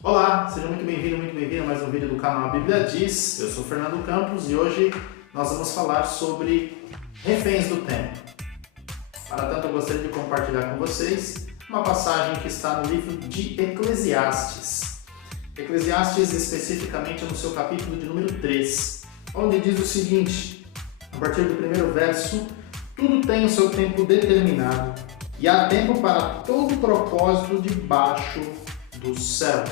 Olá, seja muito bem-vindo, muito bem-vinda a mais um vídeo do canal A Bíblia Diz. Eu sou Fernando Campos e hoje nós vamos falar sobre reféns do tempo. Para tanto, eu gostaria de compartilhar com vocês uma passagem que está no livro de Eclesiastes. Eclesiastes, especificamente no seu capítulo de número 3, onde diz o seguinte, a partir do primeiro verso: tudo tem o seu tempo determinado e há tempo para todo propósito debaixo do céu.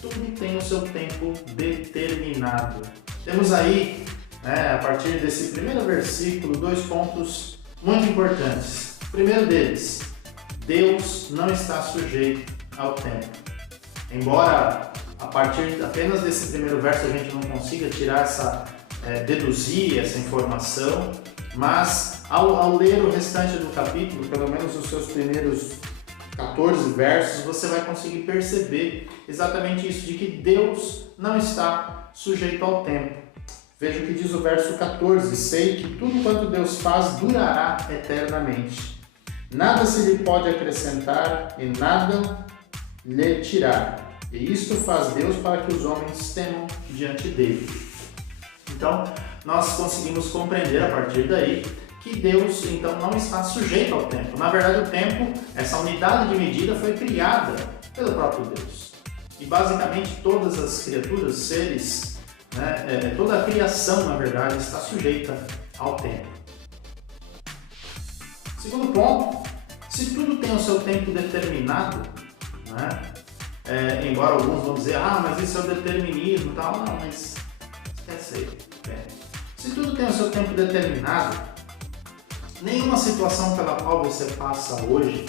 Tudo tem o seu tempo determinado. Temos aí, a partir desse primeiro versículo, dois pontos muito importantes. O primeiro deles, Deus não está sujeito ao tempo. Embora a partir apenas desse primeiro verso a gente não consiga tirar deduzir essa informação, mas ao ler o restante do capítulo, pelo menos os seus primeiros 14 versos, você vai conseguir perceber exatamente isso, de que Deus não está sujeito ao tempo. Veja o que diz o verso 14: sei que tudo quanto Deus faz durará eternamente. Nada se lhe pode acrescentar e nada lhe tirar. E isto faz Deus para que os homens temam diante dele. Então, nós conseguimos compreender a partir daí que Deus, então, não está sujeito ao tempo. Na verdade, o tempo, essa unidade de medida, foi criada pelo próprio Deus. E, basicamente, todas as criaturas, seres, toda a criação, na verdade, está sujeita ao tempo. Segundo ponto, se tudo tem o seu tempo determinado, embora alguns vão dizer, mas isso é o determinismo e tal, não, mas esquece aí. Se tudo tem o seu tempo determinado, nenhuma situação pela qual você passa hoje,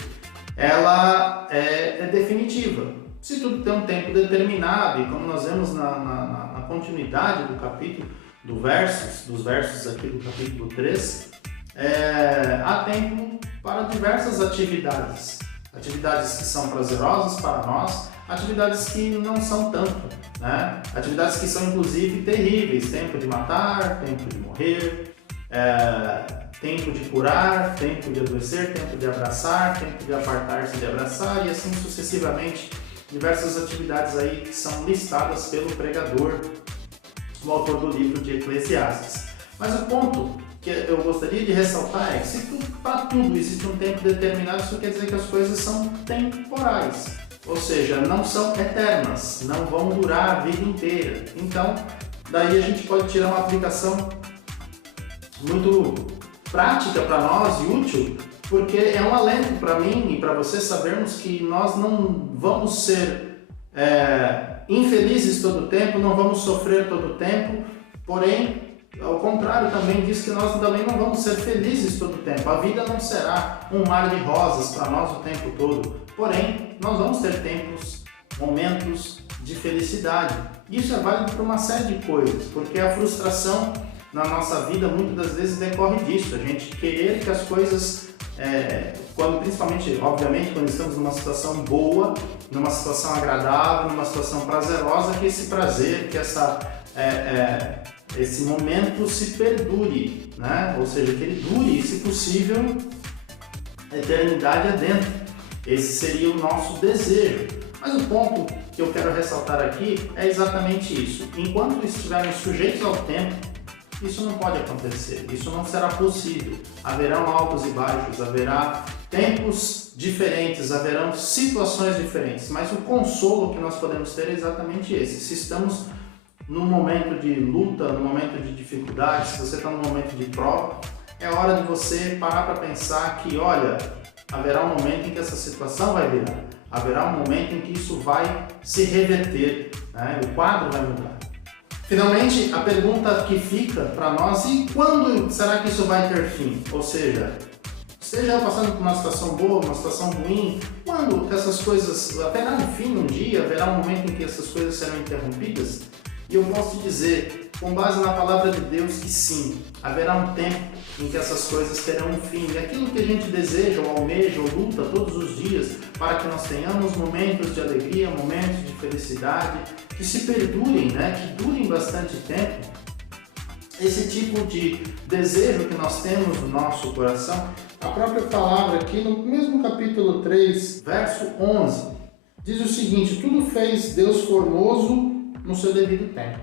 ela é definitiva. Se tudo tem um tempo determinado, e como nós vemos na continuidade do capítulo, dos versos aqui do capítulo 3, há tempo para diversas atividades. Atividades que são prazerosas para nós, atividades que não são tanto, atividades que são inclusive terríveis, tempo de matar, tempo de morrer, tempo de curar, tempo de adoecer, tempo de abraçar, tempo de apartar-se de abraçar e assim sucessivamente, diversas atividades aí que são listadas pelo pregador, o autor do livro de Eclesiastes. Mas o ponto que eu gostaria de ressaltar é que se para tudo existe um tempo determinado, isso quer dizer que as coisas são temporais, ou seja, não são eternas, não vão durar a vida inteira. Então, daí a gente pode tirar uma aplicação muito prática para nós e útil, porque é um alento para mim e para você sabermos que nós não vamos ser infelizes todo o tempo, não vamos sofrer todo o tempo, porém, ao contrário, também diz que nós também não vamos ser felizes todo o tempo. A vida não será um mar de rosas para nós o tempo todo, porém, nós vamos ter momentos de felicidade. Isso é válido para uma série de coisas, porque a frustração na nossa vida muitas das vezes decorre disso, a gente querer que as coisas, principalmente, obviamente, quando estamos numa situação boa, numa situação agradável, numa situação prazerosa, que esse prazer, que esse momento se perdure, ou seja, que ele dure, se possível, a eternidade adentro. Esse seria o nosso desejo. Mas o ponto que eu quero ressaltar aqui é exatamente isso. Enquanto estivermos sujeitos ao tempo, isso não pode acontecer, isso não será possível. Haverão altos e baixos, haverá tempos diferentes, haverão situações diferentes, mas o consolo que nós podemos ter é exatamente esse. Se estamos num momento de luta, num momento de dificuldade, se você está num momento de prova, é hora de você parar para pensar que, olha, haverá um momento em que essa situação vai virar, haverá um momento em que isso vai se reverter, o quadro vai mudar. Finalmente, a pergunta que fica para nós: e quando será que isso vai ter fim? Ou seja, esteja passando por uma situação boa, uma situação ruim, quando essas coisas, haverá um fim um dia, haverá um momento em que essas coisas serão interrompidas? E eu posso te dizer, com base na palavra de Deus, que sim, haverá um tempo em que essas coisas terão um fim. E aquilo que a gente deseja, ou almeja, ou luta todos os dias, para que nós tenhamos momentos de alegria, momentos de felicidade, que se perdurem, que durem bastante tempo, esse tipo de desejo que nós temos no nosso coração, a própria palavra aqui no mesmo capítulo 3, verso 11, diz o seguinte: tudo fez Deus formoso no seu devido tempo.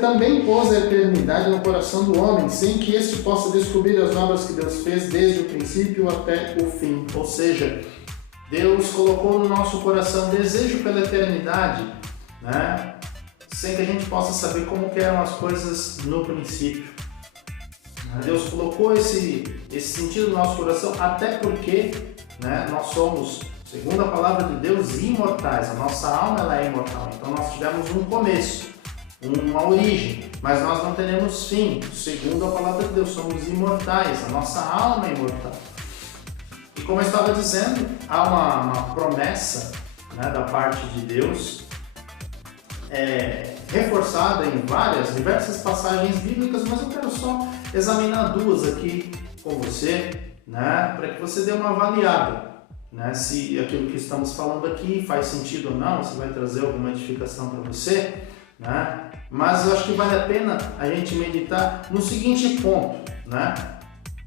Também pôs a eternidade no coração do homem, sem que este possa descobrir as obras que Deus fez desde o princípio até o fim. Ou seja, Deus colocou no nosso coração desejo pela eternidade, né? Sem que a gente possa saber como que eram as coisas no princípio. Deus colocou esse sentido no nosso coração, até porque, né, nós somos, segundo a palavra de Deus, imortais. A nossa alma ela é imortal. Então nós tivemos um começo, uma origem, mas nós não teremos fim. Segundo a palavra de Deus, somos imortais. A nossa alma é imortal. E como eu estava dizendo, há uma promessa, né, da parte de Deus, reforçada em diversas passagens bíblicas, mas eu quero só examinar duas aqui com você, né, para que você dê uma avaliada, né, se aquilo que estamos falando aqui faz sentido ou não, se vai trazer alguma edificação para você, né? Mas eu acho que vale a pena a gente meditar no seguinte ponto, né?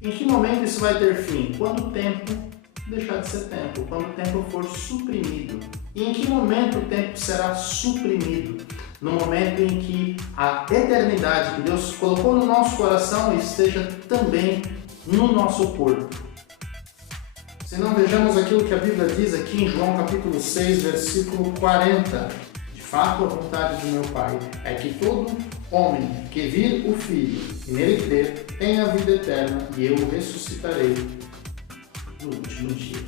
Em que momento isso vai ter fim? Quando o tempo deixar de ser tempo, quando o tempo for suprimido. E em que momento o tempo será suprimido? No momento em que a eternidade que Deus colocou no nosso coração esteja também no nosso corpo. Se não, vejamos aquilo que a Bíblia diz aqui em João capítulo 6, versículo 40. De fato, a vontade do meu Pai é que todo homem que vir o Filho e nele crer tenha a vida eterna, e eu o ressuscitarei no último dia.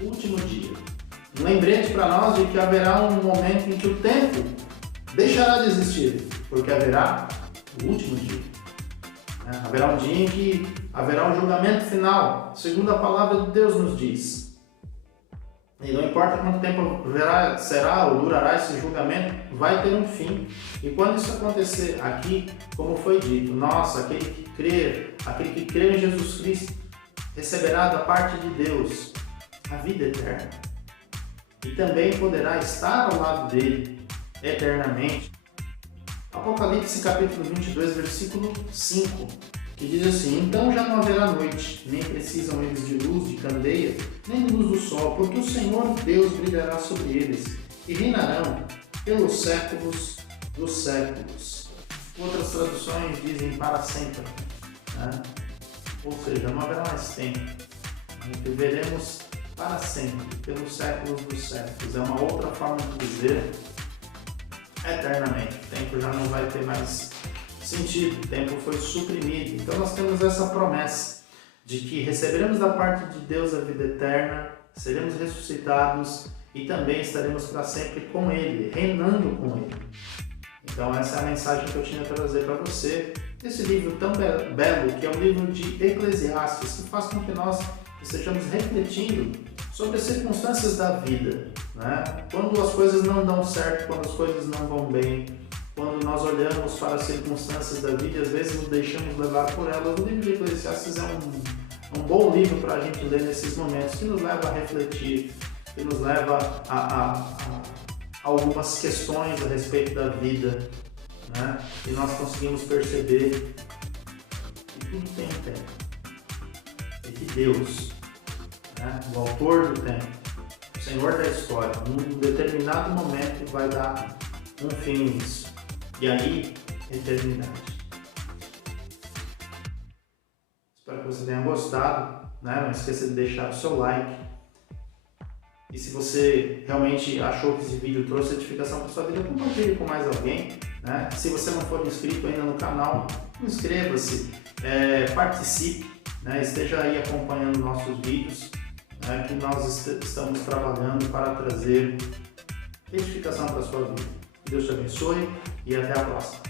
Último dia. Um lembrete para nós de que haverá um momento em que o tempo deixará de existir, porque haverá o último dia. Haverá um dia em que haverá um julgamento final, segundo a palavra de Deus nos diz. E não importa quanto tempo será ou durará esse julgamento, vai ter um fim. E quando isso acontecer aqui, como foi dito, aquele que crê em Jesus Cristo, receberá da parte de Deus a vida eterna. E também poderá estar ao lado dele eternamente. Apocalipse capítulo 22, versículo 5, que diz assim: então já não haverá noite, nem precisam eles de luz de candeia, nem de luz do sol, porque o Senhor Deus brilhará sobre eles, e reinarão pelos séculos dos séculos. Outras traduções dizem para sempre, né? Ou seja, não haverá mais tempo. Viveremos para sempre, pelos séculos dos séculos. É uma outra forma de dizer eternamente. O tempo já não vai ter mais sentido, o tempo foi suprimido. Então nós temos essa promessa de que receberemos da parte de Deus a vida eterna, seremos ressuscitados e também estaremos para sempre com Ele, reinando com Ele. Então essa é a mensagem que eu tinha a trazer para você, esse livro tão belo, que é o livro de Eclesiastes, que faz com que nós estejamos refletindo sobre as circunstâncias da vida, né? Quando as coisas não dão certo, quando as coisas não vão bem, quando nós olhamos para as circunstâncias da vida e às vezes nos deixamos levar por elas. O livro de Eclesiastes é um bom livro para a gente ler nesses momentos, que nos leva a refletir, que nos leva a algumas questões a respeito da vida, né? E nós conseguimos perceber que tudo tem um tempo e que Deus, né, o autor do tempo, o Senhor da história, num determinado momento vai dar um fim nisso. E aí, eternidade. Espero que você tenha gostado, né? Não esqueça de deixar o seu like. E se você realmente achou que esse vídeo trouxe edificação para a sua vida, compartilhe com mais alguém, né? Se você não for inscrito ainda no canal, inscreva-se, participe, né? Esteja aí acompanhando nossos vídeos, né? Que nós estamos trabalhando para trazer edificação para a sua vida. Deus te abençoe e até a próxima.